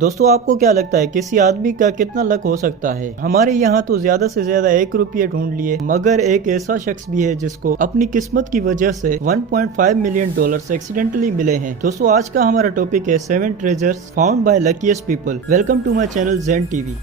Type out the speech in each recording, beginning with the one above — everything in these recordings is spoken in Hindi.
दोस्तों आपको क्या लगता है किसी आदमी का कितना लक हो सकता है? हमारे यहाँ तो ज्यादा से ज्यादा 1 रुपये ढूंढ लिए, मगर एक ऐसा शख्स भी है जिसको अपनी किस्मत की वजह से 1.5 मिलियन डॉलर्स एक्सीडेंटली मिले हैं। दोस्तों आज का हमारा टॉपिक है 7 treasures found by luckiest people. Welcome to my channel Zen TV.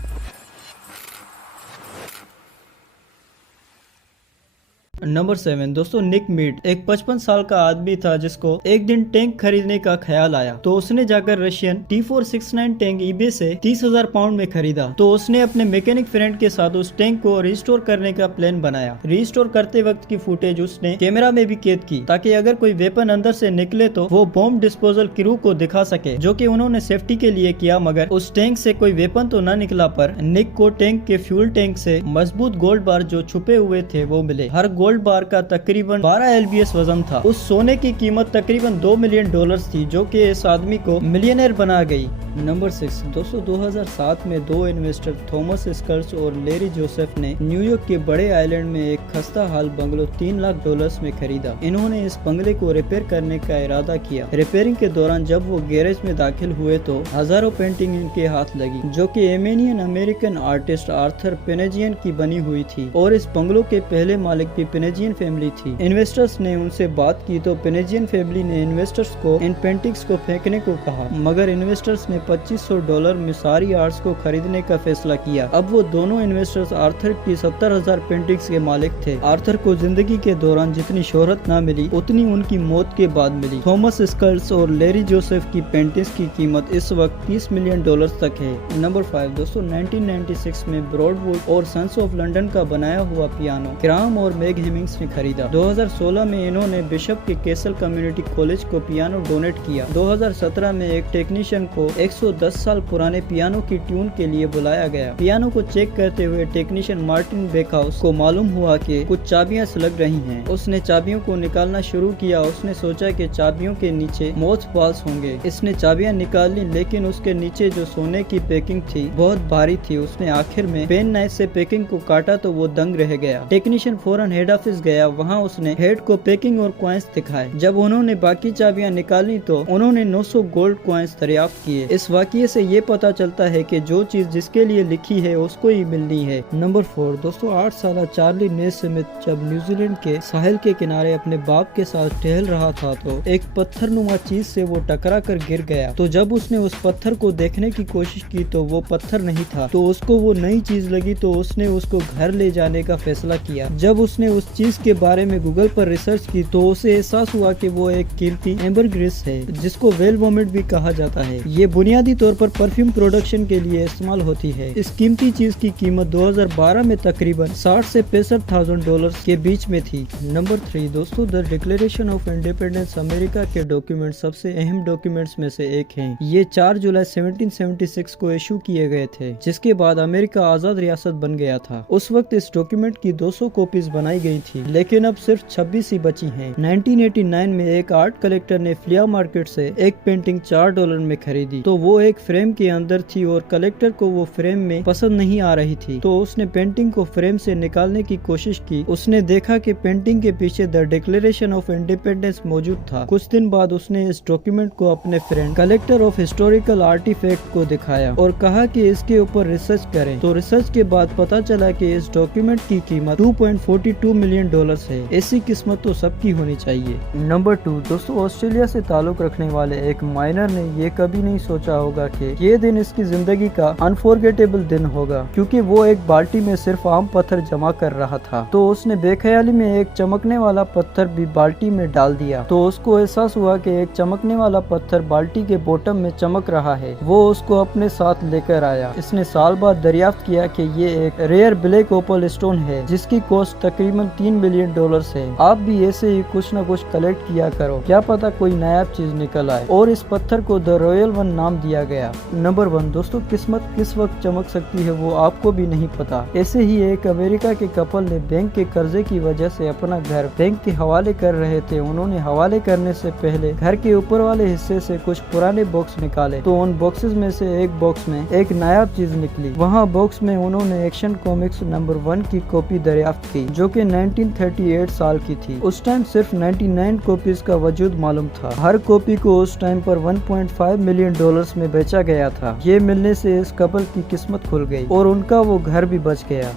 Number 7 दोस्तों, निक मीट एक 55 साल का आदमी था जिसको एक दिन टैंक खरीदने का ख्याल आया, तो उसने जाकर रशियन T469 टैंक ईबे से 30,000 पाउंड में खरीदा। तो उसने अपने मैकेनिक फ्रेंड के साथ उस टैंक को रिस्टोर करने का प्लान बनाया। रिस्टोर करते वक्त की फुटेज उसने कैमरा में भी कैद की ताकि अगर कोई वेपन अंदर से निकले तो वो बॉम्ब डिस्पोजल क्रू को दिखा सके, जो कि उन्होंने सेफ्टी के लिए किया। मगर उस टैंक से कोई वेपन तो न निकला, पर निक को टैंक के फ्यूल टैंक से मजबूत गोल्ड बार जो छुपे हुए थे वो मिले। हर गोल्ड बार का तकरीबन 12 LBS वजन था। उस सोने की कीमत तकरीबन 2 मिलियन डॉलर्स थी, जो कि इस आदमी को मिलियनेयर बना गई। नंबर 6 दोस्तों, 2007 में दो इन्वेस्टर थॉमस स्कल्स और लेरी जोसेफ ने न्यूयॉर्क के बड़े आइलैंड में एक खस्ता हाल बंगलो 3 लाख डॉलर्स में खरीदा। इन्होंने इस बंगले को रिपेयर करने का इरादा किया। रिपेयरिंग के दौरान जब वो गैरेज में दाखिल हुए तो हजारों पेंटिंग इनके हाथ लगी, जो कि एमेनियन अमेरिकन आर्टिस्ट आर्थर पेनेजियन की बनी हुई थी, और इस बंगलो के पहले मालिक भी पेनेजियन फैमिली थी। इन्वेस्टर्स ने उनसे बात की तो पेनेजियन फैमिली ने इन्वेस्टर्स को इन पेंटिंग्स को फेंकने को कहा, मगर इन्वेस्टर्स ने $2500 में सारी आर्ट्स को खरीदने का फैसला किया। अब वो दोनों इन्वेस्टर्स आर्थर की 70,000 पेंटिंग्स के मालिक थे। आर्थर को जिंदगी के दौरान जितनी शोहरत न मिली उतनी उनकी मौत के बाद मिली। थॉमस स्कल्स और लेरी जोसेफ की पेंटिंग्स की कीमत इस वक्त $30 मिलियन तक है। नंबर 5 दोस्तों, 1996 में ब्रॉडवुड और सन्स ऑफ लंदन का बनाया हुआ पियानो ग्राहम और मेग हेमिंग्स ने खरीदा। 2016 में इन्होंने बिशप के केसल कम्युनिटी कॉलेज को पियानो डोनेट किया। 2017 में एक टेक्नीशियन को 110 साल पुराने पियानो की ट्यून के लिए बुलाया गया। पियानो को चेक करते हुए टेक्नीशियन मार्टिन बेकहाउस को मालूम हुआ कि कुछ चाबियां सुलग रही हैं। उसने चाबियों को निकालना शुरू किया। उसने सोचा कि चाबियों के नीचे मोथ बाल्स होंगे। इसने चाबियां निकाल ली, लेकिन उसके नीचे जो सोने की पैकिंग थी बहुत भारी थी। उसने आखिर में पेन नाइफ से पैकिंग को काटा तो वो दंग रह गया। टेक्नीशियन फौरन हेड ऑफिस गया। वहाँ उसने हेड को पैकिंग और कॉइंस दिखाए। जब उन्होंने बाकी चाबियां निकाली तो उन्होंने 900 गोल्ड कॉइंस दरियाफ्त किए। इस वाकये से ये पता चलता है कि जो चीज जिसके लिए लिखी है उसको ही मिलनी है। नंबर 4 दोस्तों, 8 साल चार्ली नेस्मिथ जब न्यूजीलैंड के साहिल के किनारे अपने बाप के साथ टहल रहा था तो एक पत्थरनुमा चीज से वो टकरा कर गिर गया। तो जब उसने उस पत्थर को देखने की कोशिश की तो वो पत्थर नहीं था। तो उसको वो नई चीज लगी, तो उसने उसको घर ले जाने का फैसला किया। जब उसने उस चीज के बारे में गूगल पर रिसर्च की तो उसे एहसास हुआ कि वो एक कीमती एम्बरग्रिस है, जिसको वेल वोमिट भी कहा जाता है। ये बुनियादी तौर पर परफ्यूम प्रोडक्शन के लिए इस्तेमाल होती है। इस कीमती चीज की कीमत 2012 में तकरीबन 60 से $65,000 के बीच में थी। नंबर 3 दोस्तों, the declaration of independence America के डॉक्यूमेंट सबसे अहम डॉक्यूमेंट्स में से एक हैं। ये 4 जुलाई 1776 को इशू किए गए थे, जिसके बाद अमेरिका आजाद रियासत बन गया था। उस वक्त इस डॉक्यूमेंट की 200 कॉपीज बनाई गई थी, लेकिन अब सिर्फ 26 ही बची हैं। 1989 में एक आर्ट कलेक्टर ने फ्लिया मार्केट से एक पेंटिंग $4 में खरीदी। तो वो एक फ्रेम के अंदर थी और कलेक्टर को वो फ्रेम में पसंद नहीं आ रही थी। तो उसने पेंटिंग को फ्रेम से निकालने की कोशिश की। उसने देखा कि पेंटिंग के पीछे द डिक्लेरेशन ऑफ इंडिपेंडेंस मौजूद था। कुछ दिन बाद उसने इस डॉक्यूमेंट को अपने friend collector of historical artifact को दिखाया और कहा कि इसके ऊपर रिसर्च करें। तो रिसर्च के बाद पता चला कि इस डॉक्यूमेंट की कीमत $2.42 मिलियन है। ऐसी किस्मत तो सबकी होनी चाहिए। नंबर 2 दोस्तों, ऑस्ट्रेलिया से ताल्लुक रखने वाले एक माइनर ने ये कभी नहीं सोचा होगा कि ये दिन इसकी जिंदगी का अनफॉरगेटेबल दिन होगा, क्योंकि वो एक बाल्टी में सिर्फ आम पत्थर जमा कर रहा था। तो उसने बेख्याली में एक चमकने वाला पत्थर भी बाल्टी में डाल दिया। तो उसको एहसास हुआ कि एक चमकने वाला पत्थर बाल्टी के बॉटम में चमक रहा है। वो उसको अपने साथ लेकर आया। इसने साल बाद दरियाफ्त किया कि ये एक रेयर ब्लैक ओपल स्टोन है, जिसकी कॉस्ट तकरीबन $3 मिलियन है। आप भी ऐसे ही कुछ न कुछ कलेक्ट किया करो, क्या पता कोई नायाब चीज निकल आए। और इस पत्थर को द रॉयल वन नाम दिया गया। नंबर 1 दोस्तों, किस्मत किस वक्त चमक सकती है वो आपको भी नहीं पता। ऐसे ही एक अमेरिका के कपल ने बैंक के कर्जे की वजह से अपना घर बैंक के हवाले कर रहे थे। उन्होंने हवाले करने से पहले घर के ऊपर वाले हिस्से से कुछ पुराने बॉक्स निकाले, तो उन बॉक्सेस में से एक बॉक्स में एक नायाब चीज निकली। वहाँ बॉक्स में उन्होंने एक्शन कॉमिक्स नंबर 1 की कॉपी दरियाफ्त की, जो कि 1938 साल की थी। उस टाइम सिर्फ 99 कॉपीज का वजूद मालूम था। हर कॉपी को उस टाइम पर 1.5 मिलियन डॉलर्स में बेचा गया था। ये मिलने से इस कपल की किस्मत खुल गई और उनका वो घर भी बच गया।